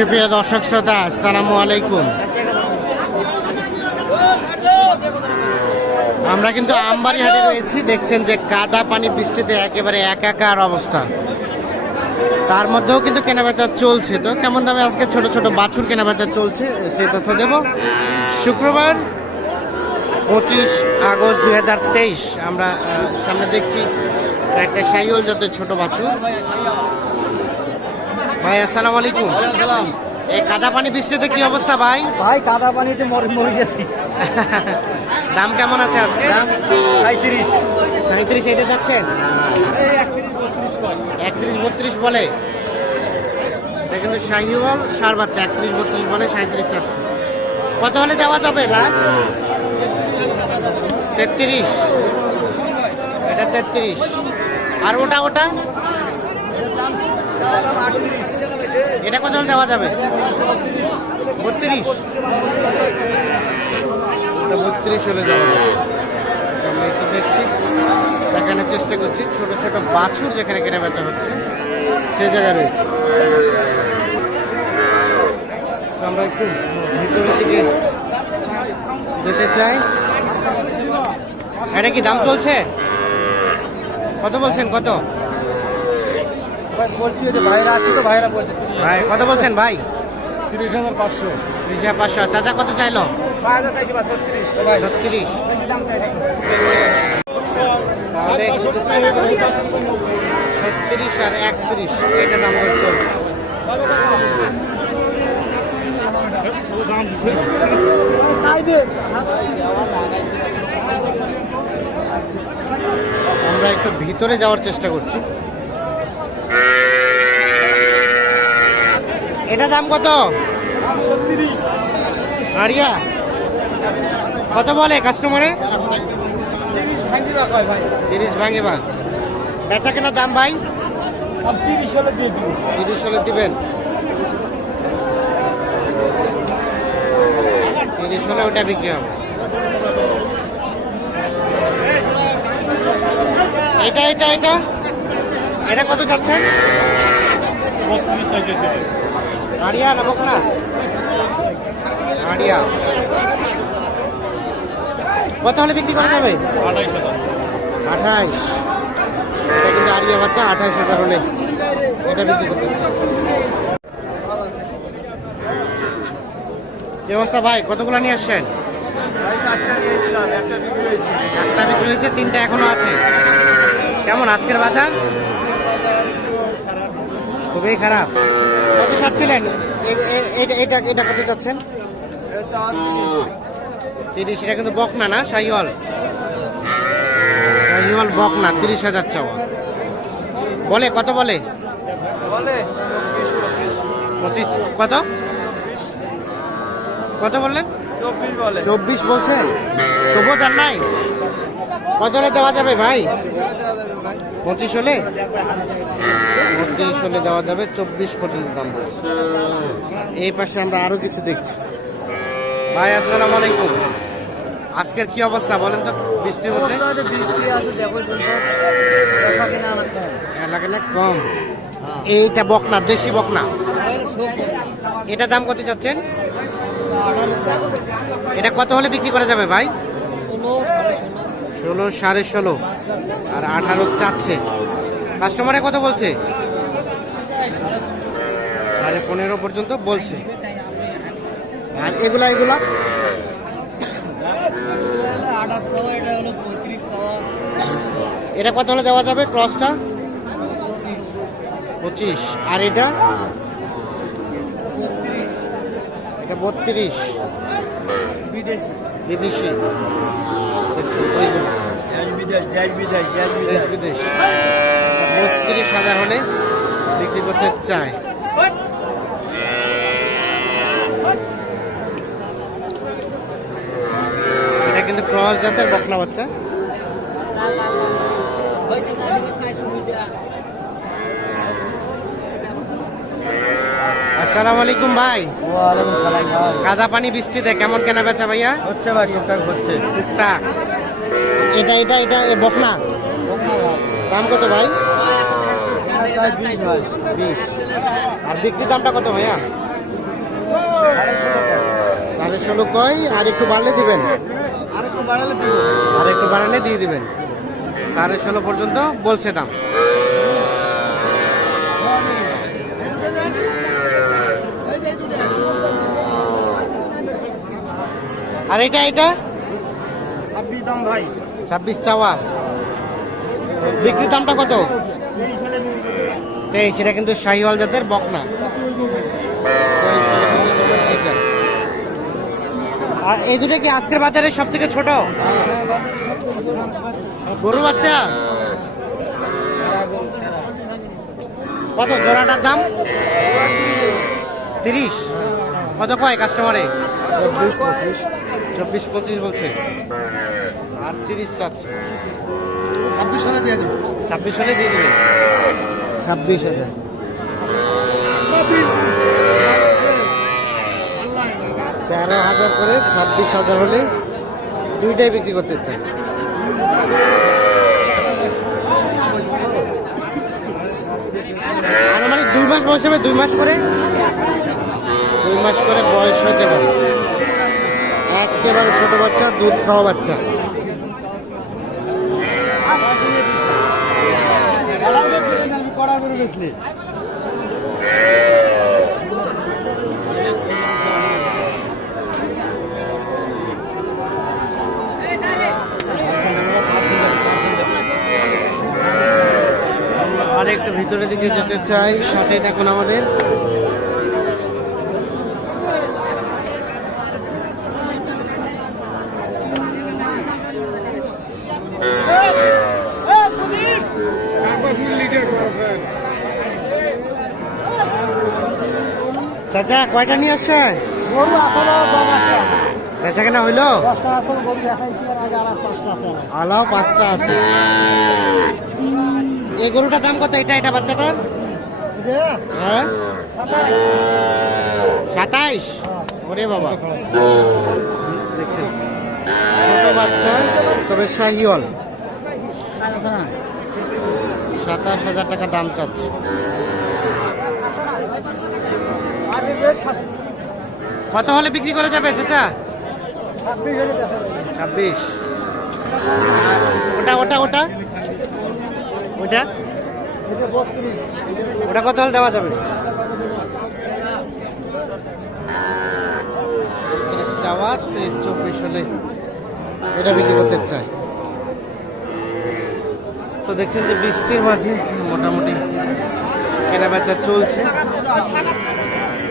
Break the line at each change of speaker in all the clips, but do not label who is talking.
সুপ্রিয় দর্শক শ্রোতা, আসসালামু আলাইকুম। আমরা কিন্তু আমবাড়ি হাটে রয়েছি, দেখছেন যে কাদা পানি বৃষ্টিতে একেবারে একাকার অবস্থা। তার মধ্যেও কিন্তু কেনাবেচা চলছে। তো কেমন দামে আজকে ছোট ছোট বাছুর কেনাবেচা চলছে, সেই তথ্য দেব। শুক্রবার পঁচিশ আগস্ট দুই হাজার তেইশ, আমরা সামনে দেখছি একটা সাইওল জাতের ছোট বাছুর। ভাই আসসালামু আলাইকুম। এই কাদা পানি বৃষ্টিতে কি অবস্থা ভাই?
ভাই কাদা পানিতে মরে মরে যাচ্ছি
দাম কেমন আছে আজকে?
সাঁত্রিশ
সাঁত্রিশ এটা যাচ্ছেন? একত্রিশ বত্রিশ বলে। কিন্তু শাহিওয়াল সার বাচ্চা একত্রিশ বত্রিশ বলে সাঁত্রিশ চাচ্ছে কত হলে দেওয়া যাবে লাস্ট? তেত্রিশ। এটা তেত্রিশ। আর ওটা ওটা? এটা কত দেওয়া যাবে? বত্রিশ। বত্রিশ হলে দেওয়া যাবে। আমরা একটু দেখছি, দেখানোর চেষ্টা করছি। ছোট ছোট বাছুর যেখানে কেনা বেচা হচ্ছে, সে জায়গায় রয়েছে। তো আমরা একটু ভিতরের দিকে যেতে চাই। এটা কি দাম চলছে? কত বলছেন? কত?
বলছি যে ভাইরা আছে তো ভাইরা বলছে।
ভাই কত বলছেন ভাই?
তিরিশ হাজার পাঁচশো।
ত্রিশ হাজার পাঁচশো। চাচা কত চাইলো?
ছত্রিশ।
ছত্রিশ। তাহলে আর একত্রিশ এটা দাম চলছে। আমরা একটু ভিতরে যাওয়ার চেষ্টা করছি। এটা দাম কত? আরিয়া, কত বলে কাস্টমারে
তিরিশ ভাঙি বা
বেচা কেনার দাম ভাই?
তিরিশ হলে দিয়ে দিব।
তিরিশ হলে দিবেন তিরিশ হলে ওটা বিক্রি হবে। এটা এটা এটা এটা কত যাচ্ছেন আড়িয়া না বকনা? কত হলে বিক্রি করা যাবে? আঠাইশ। এটা আড়িয়া বাচ্চা আঠাইশ হাজার হলে এটা বিক্রি করতে। কি ভাই? কতগুলো নিয়ে আসছেন?
একটা বিক্রি হয়েছে,
তিনটা এখনও আছে। কেমন আজকের বাজার? খুবই খারাপ। কত চাচ্ছিলেন? এটা এটা এটা কত চাচ্ছেন? তিরিশ এটা কিন্তু বকনা না শাহিওয়াল। শাহিওয়াল বকনা তিরিশ হাজার চাওয়া। বলে কত বলে?
বলে।
পঁচিশ কত? কত বললেন?
চব্বিশ বলে।
চব্বিশ বলছে? তবুও তার নাই? কত হলে দেওয়া যাবে ভাই? পঁচিশ হলে? পঁচিশ হলে দেওয়া যাবে চব্বিশ পর্যন্ত দাম বলছে। এই পাশে আমরা আরও কিছু দেখছি। ভাই আসসালাম আলাইকুম। আজকের কি অবস্থা বলেন তো বৃষ্টির মধ্যে?
বৃষ্টি আছে কম
লাগে না কম। এইটা বকনা দেশি বকনা। এটা দাম কত চাচ্ছেন? এটা কত হলে বিক্রি করা যাবে ভাই? ষোলো সাড়ে ষোলো। আর আঠারো চাচ্ছে। কাস্টমারে কত বলছে? সাড়ে পনেরো পর্যন্ত বলছে। আর এগুলা এগুলা? এটা কত হলে দেওয়া যাবে ক্রসটা? পঁচিশ। আর এটা? বত্রিশ।
বিদেশি।
বিদেশি।
দেশ বিদেশ
বত্রিশ হাজার হলে বিক্রি করতে চায়। এটা কিন্তু ক্রস জাতের বকনা বাচ্চা। আসসালামু আলাইকুম ভাই। কাদা পানি বৃষ্টিতে কেমন কেনা বেচা ভাইয়া?
হচ্ছে ভাই টুকটাক হচ্ছে।
টুকটাক। এটা এটা এটা বকনা। দাম কত ভাই?
বিশ ভাই
আর বিক্রি দামটা কত ভাইয়া? সাড়ে ষোলো কয় আর একটু বাড়লে দিবেন?
আর একটু বাড়ালে
আর একটু বাড়ালে দিয়ে দিবেন। সাড়ে ষোলো পর্যন্ত বলছে দাম। আর এটা এটা?
ছাব্বিশ দাম ভাই।
ছাব্বিশ চাওয়া। বিক্রির দামটা কত? তেইশ এটা কিন্তু শাহিওয়াল জাতের বকনা। আর এই দুটো কি আজকের বাজারে সব থেকে ছোট? গরু বাচ্চা? কত জোড়াটার দাম? তিরিশ। কত কয় কাস্টমারে?
চব্বিশ পঁচিশ।
চব্বিশ পঁচিশ বলছে। আর তিরিশ চাচ্ছে।
ছাব্বিশ হলে দিয়ে দেবো।
ছাব্বিশ হলে দিয়ে দেবে। ছাব্বিশ হাজার। তেরো হাজার করে ছাব্বিশ হাজার হলে দুইটাই বিক্রি করতে চাই আনুমানিক দুই মাস বয়স হবে দুই মাস করে। দুই মাস করে বয়স হতে পারে। একেবারে ছোট বাচ্চা, দুধ খাওয়া বাচ্চা। আর একটু ভিতরের দিকে যেতে চাই সাথে দেখুন আমাদের। চাচা কয়টা নিয়ে আসছেন
গরু আসলে
বেচা কেনা হইল? আলাও পাঁচটা আছে এই গরুটার দাম কত? এটা এটা বাচ্চাটার? হ্যাঁ? সাতাইশ। ওরে বাবা। ছোট বাচ্চা। তবে শাহিওয়াল। সাতাশ হাজার টাকা দাম চাচ্ছে। কত হলে বিক্রি করে যাবে চাচা?
ছাব্বিশ
ওটা ওটা ওটা? ওটা? ওটা কত হলে দেওয়া যাবে? দেওয়া তেইশ চব্বিশ হলে এটা বিক্রি করতে চাই। তো দেখছেন যে বৃষ্টির মাঝে মোটামুটি কেনা বেচা চলছে।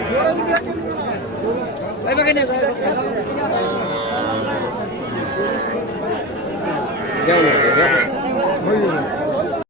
হয়ে যাবে